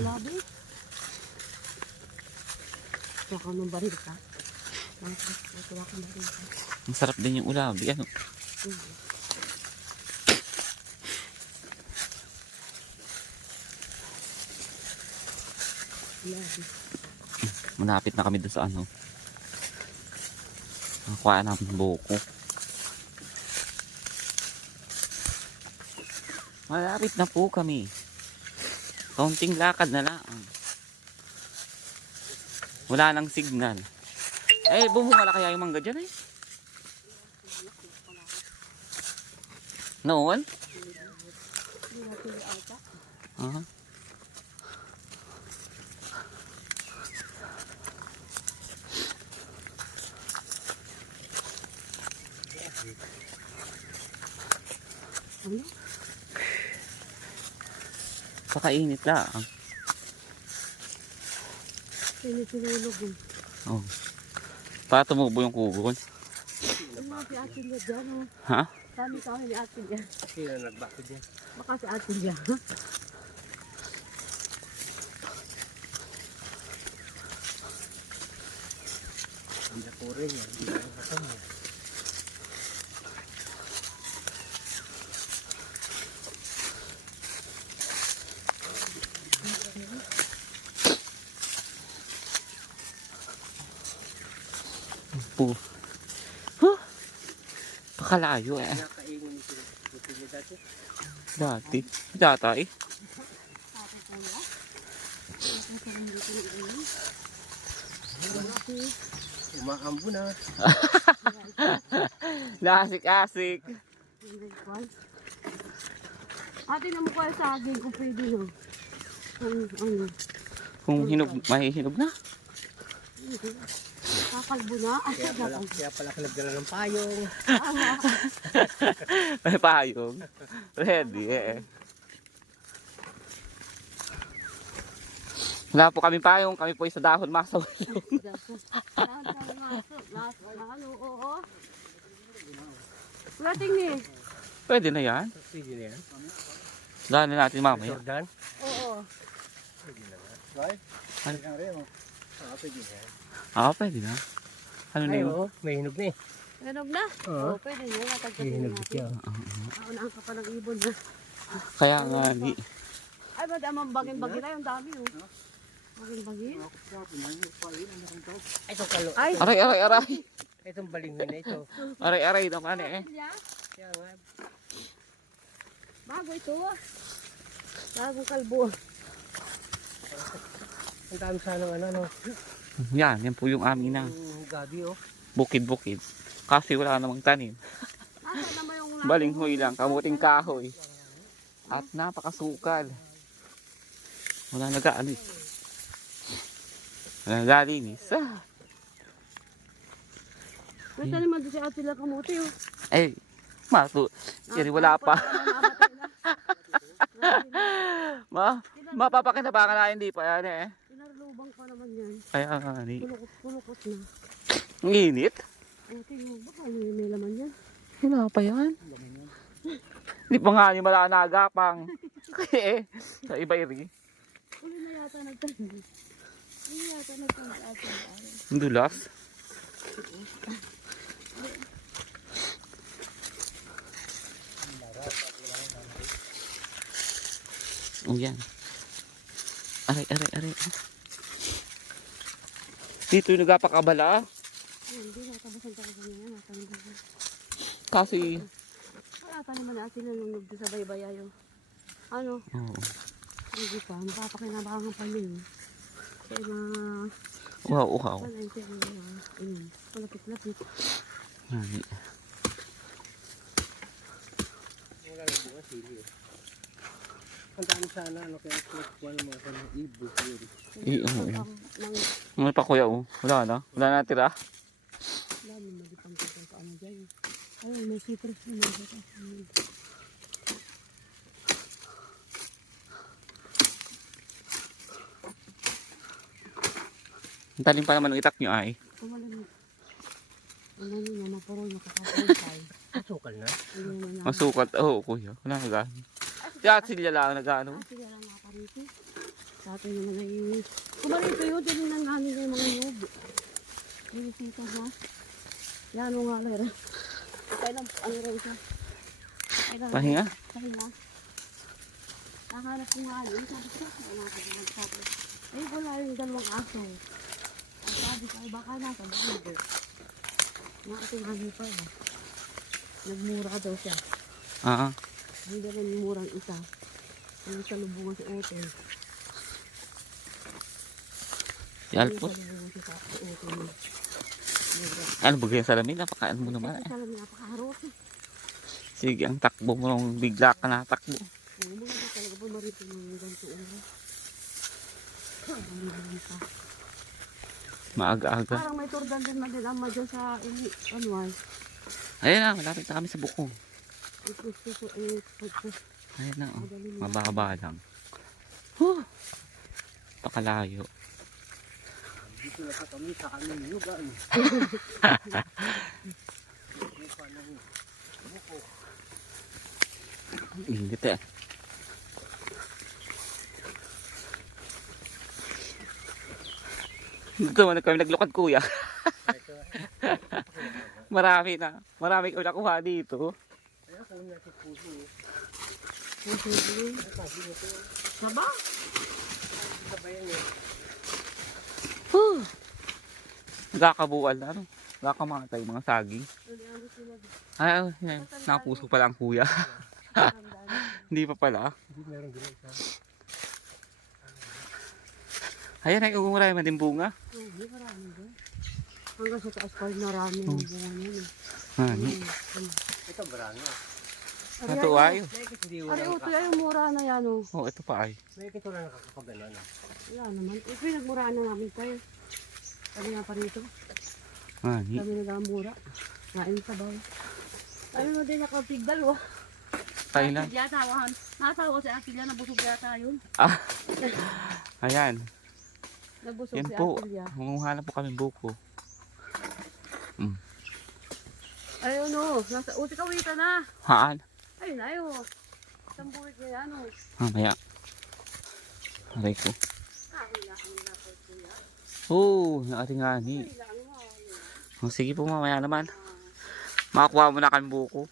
Labi. Baka nung baril ka. Wala kang baril ka. Ang sarap din yung ulabi. Ano? Labi. Malapit na kami doon sa ano. Nakuha namin ng buko. Malapit na po kami. Kaunting lakad na lang. Wala nang signal. Eh, bumungala kaya yung mangga dyan eh. Noon? Aha. Ano? Pakainit lang. Sinulog yun. Oh. Para tumubo yung kugon. Ano nga si Ate Lia dyan, oh. Ha? Dami sa akin ni Ate Lia. Sino nagbako dyan? Baka si Ate Lia. Hindi ako rin yan. Hindi ako kasama. Po. Huh? Pakalayo eh. Nakaingin ito niya dati. Dati. Data eh. Ate Kuya. Ate Kuya dito ng ulo. Umaambo na. Lasik-asik. Ate na mo pa sa akin kung pwede, no? Ano? Kung hinog, mahihinog na. Kakalbo na. Kaya pala ka nagdala ng payong. May payong. Ready eh. Wala po kami payong. Kami po sa dahon masaw. Ano, oo. Lating ni. Pwede na yan. Pwede na yan. Dahon na natin mamaya. Jordan? Oo. Pwede na nga. Right? Ano? Pwede na yan. Ah, pwede na. Ano na Ay, yun? oo. May hinog na eh. Ganog na? Oo. Oo, pwede nyo. May Matagdating hinog natin. siya. Naunahan ka pa ng ibon na. Kaya nga di. Ay, madamang bagin-bagin na yung dami, oh. Bagin-bagin. Ito kalo. Ay! Aray, aray, aray. Itong balinghoy na ito. Aray, aray naman eh. Kaya nga. Bago ito, ah. Bagong kalbo. Ang dami sana ng ano. Yan po yung amin na Yung gabi oh. bukid-bukid. Kasi wala namang tanim. Nasa naman yung... Balinghoy lang, kamuting kahoy. At napakasukal. Wala nag-ano eh. Wala nagalinis. Ah. Nasa naman doon si Ate Lia kamuti, oh. Eh, wala pa. Mapapakinabangan na hindi pa yan eh. Pinarlubang pa naman yan. Kaya nga ni. Kulukot na. Ang init. Ay, tingnan, baka may laman yan. Wala pa yan. Hindi pa nga yung malanagapang. Kaya eh, sa iba iri. Uli na yata nagtanim. Uli yata nagtanim Ate Lia. Ang dulas. Oh yan. Aray, aray, aray. Dito yung nagapakabala. Hindi, natabasan talaga niya. Natabasan. Kasi, Wala pa naman na sila nung nagdo sa baybayayo. Ano? oo. Hindi pa. Napapakinabangan pa niya. Kaya mga... Uhaw, uhaw. Wala yung kaya mga... Palapit-lapit. Yan. Wala na bukas sili eh. Ang dami sana ano kaya wala mga kanang ibo yun. Oo. Nang... Ano pa kuya oh? Wala na? Wala na tira? Dami magipang kitang ka ano dyan. Ay, may citrus naman dito. Ang talim pa naman ng itak nyo ay. Kumalan. Ano nyo na, mapuro nakakapantay. Masukal na. Hindi naman na. Masukat. Oo kuya. Wala na gano'n. Si Ate Lia lang na gano'n. Sige lang nakarito. Sa atin naman ay... Kumarito yun, tinignan namin yung mga nyug. Binisita na. Yan o nga, Lera. Kailan, ano rin siya? Pahinga? Pahinga. Nakahanap ko nga yun. Sabi ko, wala ka naman sabi. Eh, wala yung dalawang aso. Ang sabi ko, ay baka nasa bago. Nakatingin pa eh. Nagmura daw siya. Hindi naman yung murang isa. Ang sa lubungan si Otel. Si Alpos. Ano ba yung salamin? Napakaan mo naman. Sa salamin, napakaharot. Sige, ang takbo mo nung bigla ka na takbo. Oo, mga ba talaga po marito ng ganito ulo. Maaga-aga. Parang may turdan din madilama dyan sa ano ay. Ayan na, malapit na kami sa buko. Gusto Ayan na, oh. Mababa lang. Huh! Pakalayo. Dito na pa kami sa aming yugan. Init eh. Dito man kami naglukad kuya. Marami na. Marami kami nakuha dito. Kaya kung nasa puso. Saba? Sabayan niya. Nagkakabual na ano. Nagkakamatay mga saging. Ay, nakapuso pala ang kuya. Hindi pa pala. Hindi meron din isa. Ayan ay umuray man din bunga. Oo, marami doon. Hanggang sa taas pa rin marami ng bunga niyan eh. Ano? Ito barano. Ito ay. Ari, ito ay mura na yan oh. Oh, ito pa ay. May ito lang nakakabala na. Wala naman. Eh, pinagmuraan na namin tayo. Sabi nga pa rito. Ani. Sabi na lang mura. Ngayon sa baw. Ano na din nakapigdal oh. Kailan? Yata, natawa si Atilya, nabusog yata yun. Ah. Ayan. Nabusog Yan si po. Atilya. Manguha na po kami buko. Ayun oh, nasa uti kawita na. Haan? Ayun na ayun. Isang buwit na yan oh. Mamaya. Aray ko. Nakakila kami na po kuya. Oo, nakatingani. Kailangan mo. Oh, sige po mamaya naman. Makakuha mo na kami buko.